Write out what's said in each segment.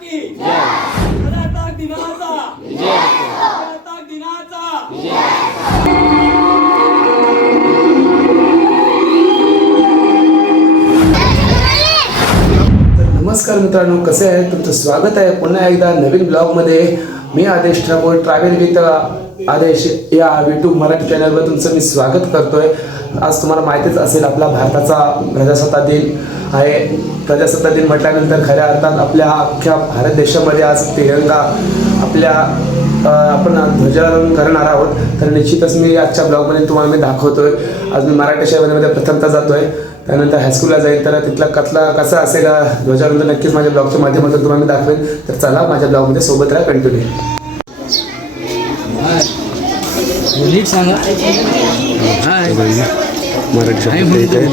की प्रजासत्ताक दिनाचा प्रजासत्ताक दिनाचा नमस्कार मित्रांनो कसे आहे तुमचं स्वागत आहे. पुन्हा एकदा नवीन ब्लॉगमध्ये. मी आदेश ठाकूर ट्रॅव्हल विथ आदेश या यूट्यूब मराठी चॅनलवर तुमचं मी स्वागत करतोय. आज तुम्हाला माहितीच असेल आपला भारताचा प्रजासत्ताक दिन आहे. प्रजासत्ताक दिन म्हटल्यानंतर खऱ्या अर्थात आपल्या अख्ख्या भारत देशामध्ये आज तिरंगा आपल्या आपण ध्वजारोहण करणार आहोत. तर निश्चितच मी आजच्या ब्लॉगमध्ये तुम्हाला मी दाखवतोय. आज मी मराठी शाळेमध्ये प्रथमता जातोय. त्यानंतर हायस्कूलला जाईल. तर तिथला कथला कसा असेल ध्वजारोहण तर नक्कीच माझ्या ब्लॉगच्या माध्यमातून तुम्हाला मी दाखवेन. तर चला माझ्या ब्लॉगमध्ये सोबत राहा कंटिन्यू नीट सांगा मराठी शाळा येत आहे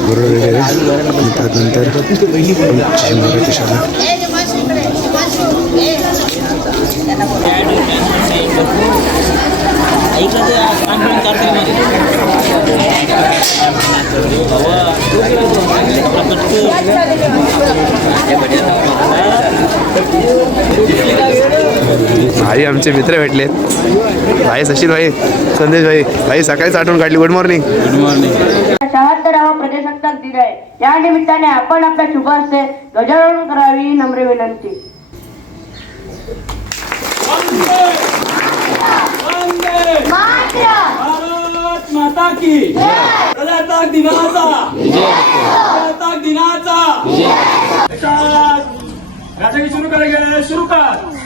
बरोबर वगैरे त्यानंतर मराठी शाळा ऐकलं ते कॉन्फिडन्स करते भाई आमचे मित्र भेटले भाई सचिन भाई संदेश भाई. भाई सकाळीच आठवण काढली. गुड मॉर्निंग शहात्तरावा प्रजासत्ताक दिन आहे. या निमित्ताने आपण आपल्या शुभ हस्ते ध्वजारोहण करावी नम्र विनंती. वंदे वंदे भारत माता की प्रजासत्ताक दिनाचा! प्रजासत्ताक दिनाचा! राजा की सुरू करेंगे सुरू कर.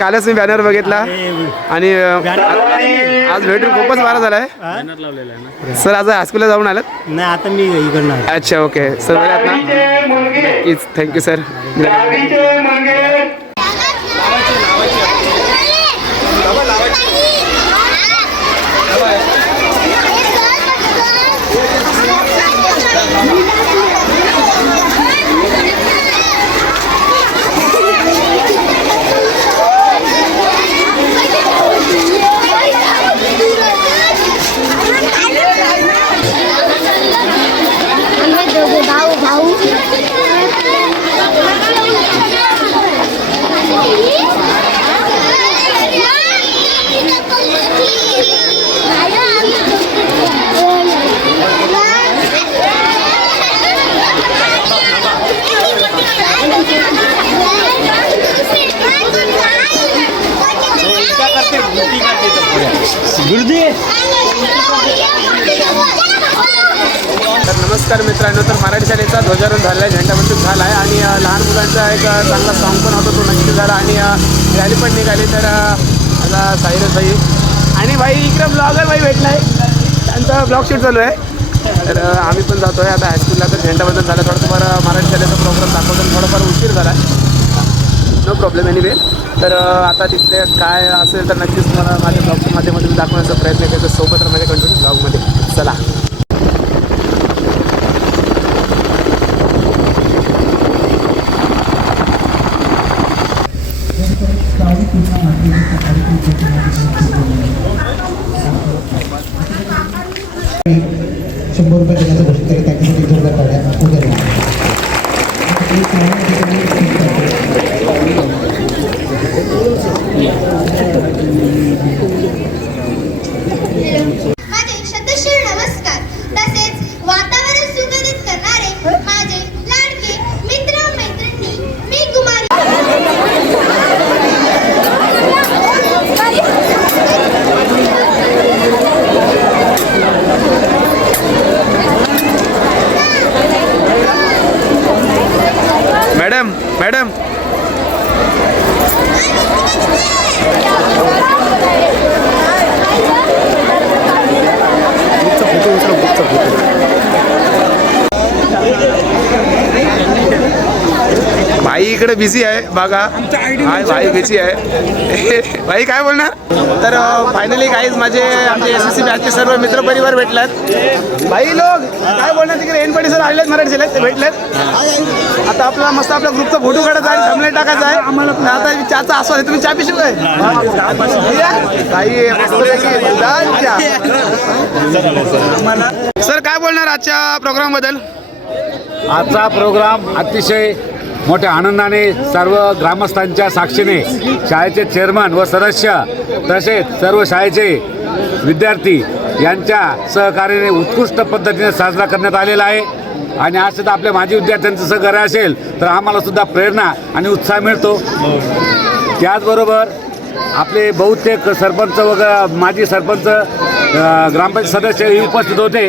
कालच मी बॅनर बघितला. आणि आज भेटून खूपच बारा झालाय. सर आज हायस्कूलला जाऊन आलात? नाही आता मी इकडनं आलो. अच्छा ओके. सर बरे ना. नक्कीच थँक्यू सर तर नमस्कार मित्रांनो तर मराठी शाळेचा ध्वजारोहण झाला आहे झेंडावंदन झाला आहे आणि लहान मुलांचा एक चांगला सॉन्ग पण होता तो नक्की झाला आणि रॅली पण निघाली तर आता साईरस भाई आणि भाई इकडे ब्लॉगर भाई भेटला आहे त्यांचा ब्लॉग शूट चालू आहे. तर आम्ही पण जातो आहे आता हायस्कूलला तर झेंडावंदन झालं. थोडंसं तुम्हाला मराठी शाळेचा प्रोग्राम दाखवतो थोडाफार उशीर झाला नो प्रॉब्लेम एनिवे तर आता तिथले काय असेल तर नक्कीच तुम्हाला माझ्या ब्लॉगच्या माध्यमातून दाखवण्याचा प्रयत्न करतो सोबत माझ्या कंटिन्यू ब्लॉगमध्ये चला शंभर रुपये देण्याचं घोषित केलं त्याच्यासाठी जोरदार टाळ्या उद्या माझे शतशीर नमस्कार तसेच वातावरण सुगंधित करणारे माझे लाडके मित्र मैत्रिणी मी कुमारी मॅडम मॅडम भाई इकडे बिझी आहे. बघा. हाय भाई बिझी आहे. भाई काय बोलणार? तर फायनली काहीच माझे आमचे एस एस सी बॅचचे सर्व मित्रपरिवार भेटलात. भाई लोक काय बोलणार तिकडे? एनपडी सर आलेत मराठी शाळेत ते भेटलेत. आता आपला मस्त आपला ग्रुपचा फोटो काढायचा आहे थंबनेल टाकायचा आहे. आम्हाला आता चहाचा आस्वाद आहे. तुम्ही चहा पिशू काय? काही. सर काय बोलणार आजच्या प्रोग्रामबद्दल? आजचा प्रोग्राम अतिशय मोठ्या आनंदाने सर्व ग्रामस्थांच्या साक्षीने शाळेचे चेअरमन व सदस्य तसेच सर्व शाळेचे विद्यार्थी यांच्या सहकार्याने उत्कृष्ट पद्धतीने साजरा करण्यात आलेला आहे. आणि आज सुद्धा आपल्या माजी विद्यार्थ्यांचं सहकार्य असेल तर आम्हाला सुद्धा प्रेरणा आणि उत्साह मिळतो. त्याचबरोबर आपले बहुतेक सरपंच वगैरे माजी सरपंच अ, ग्रामपंचायत सदस्यही उपस्थित होते.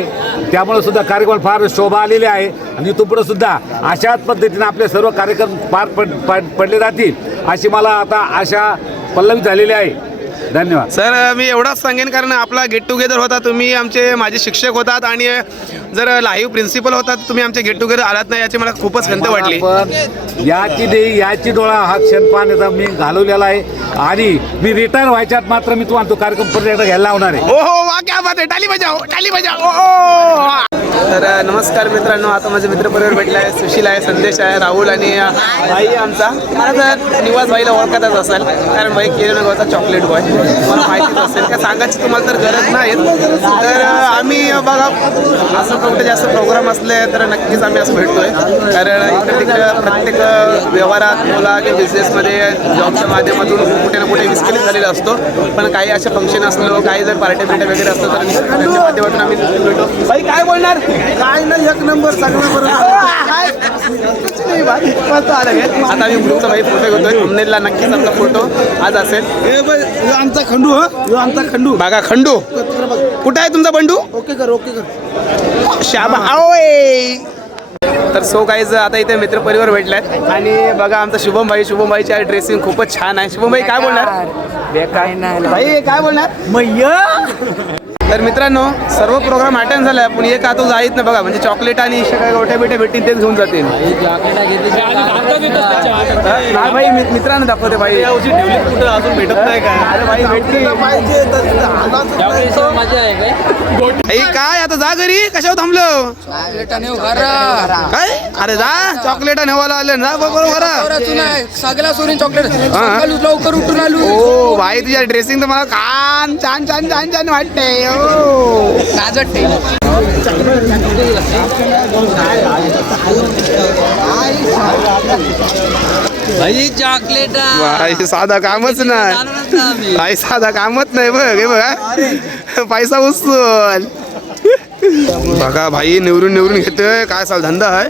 त्यामुळे सुद्धा कार्यक्रम फार शोभा आलेली आहे. आणि इथून सुद्धा अशाच पद्धतीने आपले सर्व कार्यक्रम पार पड पड- पडले जातील अशी मला आता आशा पल्लवी झालेली आहे. धन्यवाद. सर मी एवढाच सांगेन कारण आपला गेट टुगेदर होता तुम्ही आमचे माझे शिक्षक होतात आणि जर लाईव्ह प्रिन्सिपल होतात तुम्ही आमचे गेट टुगेदर आलात नाही याची मला खूपच खंत वाटली. पण याची देई याची डोळा हा क्षण पाहण्याचा मी घालवलेला आहे. आणि मी रिटायर व्हायच्यात मात्र मी तुम्हाला तो कार्यक्रम परत एकदा घ्यायला लावणार आहे. ओ हो वा क्या बात आहे. टाली बजाव टाली बजाव ओ, ओ तर नमस्कार मित्रांनो आता माझे मित्र परिवार भेटला आहे सुशील आहे संदेश आहे राहुल आणि भाई आहे आमचा. मला तर निवास भाईला ओळखतच असेल कारण भाई केरळ चॉकलेट बॉय. मला माहितीच असेल. काय सांगायची तुम्हाला तर गरज नाही. तर आम्ही बघा असं कुठे जास्त प्रोग्राम असले तर नक्कीच आम्ही असं भेटतोय. कारण इकडे तिकडे प्रत्येक व्यवहारात बोला किंवा बिझनेसमध्ये जॉबच्या माध्यमातून कुठे ना कुठे विस्कळीत झालेला असतो. पण काही असे फंक्शन असलो काही जर पार्टी बिर्टी वगैरे असलं तर त्यांच्या माध्यमातून आम्ही भेटतो. भाई काय बोलणार? काय नाही एक नंबर सगळं आता आम्ही ग्रुपचा भाई फोटो घेतोय. थंबनेलला नक्कीच आमचा फोटो आज असेल. आमचा खंडू हा? आमचा खंडू. बघा खंडू. कुठं आहे तुमचा बंडू? ओके कर ओके कर. शाबा आओय. तर सो काहीच आता इथे मित्र परिवार भेटलाय आणि बघा आमचा शुभम भाई शुभम भाईची ड्रेसिंग खूपच छान आहे. शुभम भाई काय बोलणार? भाई काय बोलणार? तर मित्रांनो सर्व प्रोग्राम अटेंड झालाय पण एक आता जाईत ना बघा. म्हणजे चॉकलेट आणि इशा काय गोट्या बिट्या भेटतील तेच घेऊन जातील. नाही भाई मित- मित्रांनो दाखवते भाई. अजून भेटत नाही काय? अरे भाई भेटली मजा आहे काय आता जा घरी? कशावर थांबलो? काय? अरे जा चॉकलेट नेवायला आले. ना बरोबर सगळ्या सोडून चॉकलेट हा. लवकर उठून आलो. ओ भाई तुझ्या ड्रेसिंग तर मला छान छान छान छान छान वाटते ओ लाज वाटते भाई चॉकलेट भाई साधा कामच नाही. भाई साधा कामच नाही बघ हे बघा पैसा उचल. बघा भाई निवडून निवडून घेतोय. काय साल धंदा आहे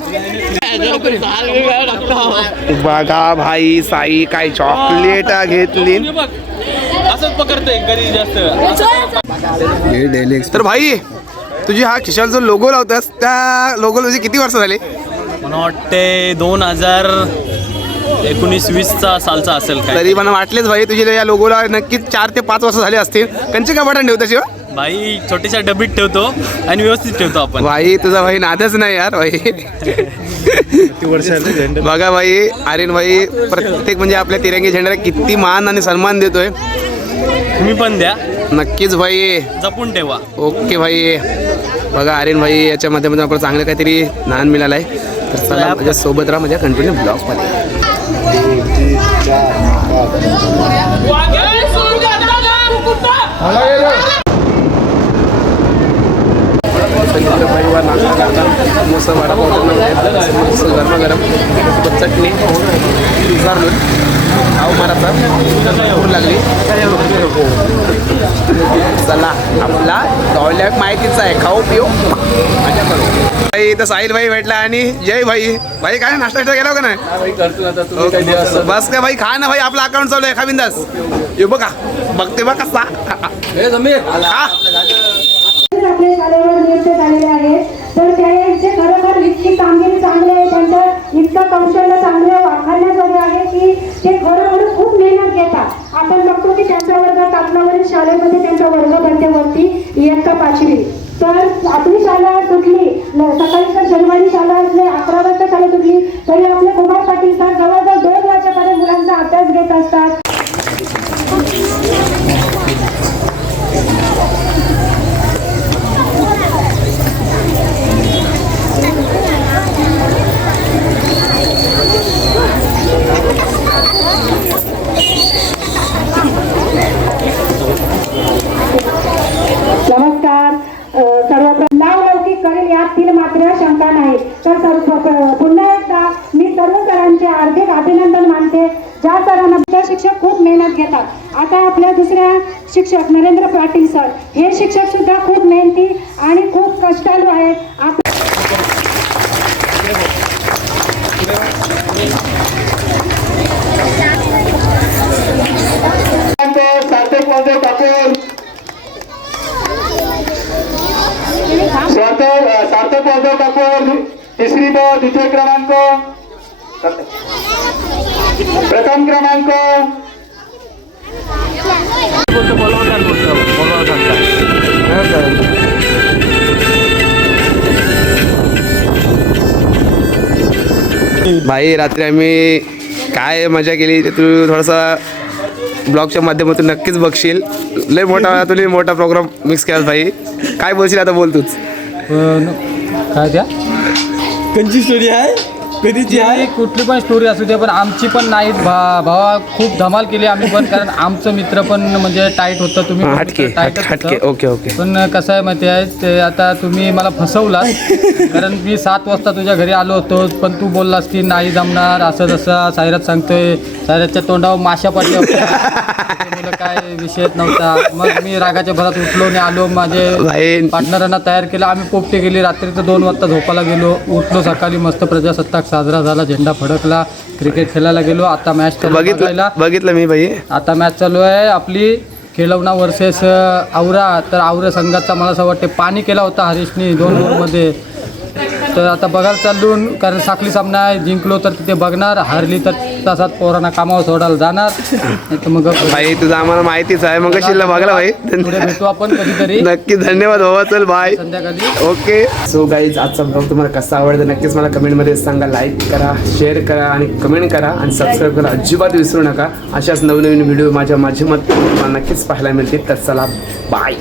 बघा भाई साई काय चॉकलेट घेतली. असंच पकडतोय कधी जास्त. तर भाई तुझी हा खिशाल जो लोगो लावतास त्या लोगोला तुझे किती वर्ष झाले? मला वाटते दोन हजार एकोणीस वीसचा सालचा असेल तरी मला वाटलेच भाई तुझे या लोगोला नक्कीच चार ते पाच वर्ष झाले असतील. कंचे का बटन ठेवता शिवा? बाई छोट्याशा डबीत ठेवतो आणि व्यवस्थित ठेवतो आपण. भाई तुझा भाई नादच नाही यार भाई. बघा भाई आर्यन भाई प्रत्येक म्हणजे आपल्या तिरंगी झेंड्याला किती मान आणि सन्मान देतोय. तुम्ही पण द्या. नक्कीच भाई. जपून ठेवा. ओके भाई. बघा आर्यन भाई याच्या माध्यमातून आपल्याला चांगलं काहीतरी ज्ञान मिळालं आहे तर चला माझ्या सोबत राहा माझ्या कंटिन्यू ब्लॉगमध्ये. मित्र परिवार नाश्ता करता समोसा वडापाव करणं समोसा गरमागरम. सोबत चटणी माराचा भूक लागली. चला आपला टॉयलेट माहितीच आहे. खाऊ पिऊ. भाई इथं साहिल भाई भेटला आणि जय भाई. भाई काय नाश्ता केला का नाही. बस का भाई खा ना भाई आपला अकाउंट चालू आहे खा बिंदास. ये बघा. बघते बघ कसा. खा. आपल्या शाळेवर नियुक्त झालेले आहेत तर त्यांचे खरोखर इतकी कामगिरी चांगली आहे त्यांचं इतकं कौशल्य चांगलं वाखाणण्याजोगे आहे की ते खरोखर खूप मेहनत घेतात. आपण बघतो की त्यांच्या वर्गात आपल्यावरील शाळेमध्ये त्यांचा वर्ग भरते वरती इयत्ता पाचवी. तर आठवी शाळा सुटली सकाळी जर शनिवारी शाळा असली अकरा वाजता शाळा सुटली तरी आपले कुमार पाटील सर जवळजवळ दोन वाजेपर्यंत मुलांचा अभ्यास घेत असतात. नमस्कार. सर्व सर्वप्रथम नाव लौकिक करेल यातील मात्र शंका नाही तर सर्व पुन्हा एकदा मी सर्व सरांचे हार्दिक अभिनंदन मानते. ज्या सरांना शिक्षक खूप मेहनत घेतात. आता आपल्या दुसऱ्या शिक्षक नरेंद्र पाटील सर. हे शिक्षक सुद्धा खूप मेहनती आणि खूप कष्टालू आहेत. आप तिसरी ब द्वितीय क्रमांक. प्रथम क्रमांक. भाई रात्री आम्ही काय मजा केली ते तू थोडासा ब्लॉगच्या माध्यमातून नक्कीच बघशील. लय मोठा तुला मोठा प्रोग्राम मिक्स केला भाई. काय बोलशील आता बोलतोच काय त्या? कंची स्टोरी आहे? कधीची आहे? कुठली पण स्टोरी असू दे पण आमची पण नाहीत भा भावा. खूप धमाल केली आम्ही पण कारण आमचं मित्र पण म्हणजे टाईट होतं. तुम्ही पण हटके, मित्र टाईटच हट- हटके, होतं. Okay, okay. पण कसं आहे माहिती आहे ते आता तुम्ही मला फसवला कारण मी सात वाजता तुझ्या घरी आलो होतो पण तू बोललास की नाही जमणार असं तसं सायरात सांगतोय. सायरातच्या तोंडावर माशा पडल्या. होत्या मुलं काय विषयच नव्हता. मग मी रागाच्या भरात उठलो आणि आलो. माझे पार्टनरांना तयार केलं. आम्ही पोपटी गेली. रात्रीचं दोन वाजता झोपायला गेलो. उठलो सकाळी मस्त प्रजासत्ताक साजरा झाला. झेंडा फडकला. क्रिकेट खेळायला गेलो. आता मॅच बघितलं बघितलं मी भाई आता मॅच चालू आहे. आपली खेळवणा वर्सेस आवरा. तर आवरा संघाचा मला असं वाटते पाणी केला होता हरीशनी दोन ओव्हरमध्ये तर आता बघायला चाललो. कारण साखली सामना आहे. जिंकलो तर तिथे बघणार. हारली तर तसाच पोरांना कामावर सोडायला जाणार. नाही तर मग. भाई तुझं आम्हाला माहितीच आहे. मग कशी बघला भाई पुढे भेटू आपण कधीतरी. नक्की धन्यवाद बाबा. चल बाय. संध्याकाळी. ओके. सो गाईज आजचा ब्लॉग तुम्हाला कसा आवडता नक्कीच मला कमेंटमध्ये सांगा. लाईक करा शेअर करा आणि कमेंट करा आणि सबस्क्राईब करा. अजिबात विसरू नका. अशाच नवनवीन व्हिडिओ माझ्या माध्यमातून तुम्हाला नक्कीच पाहायला मिळतील. तर चला बाय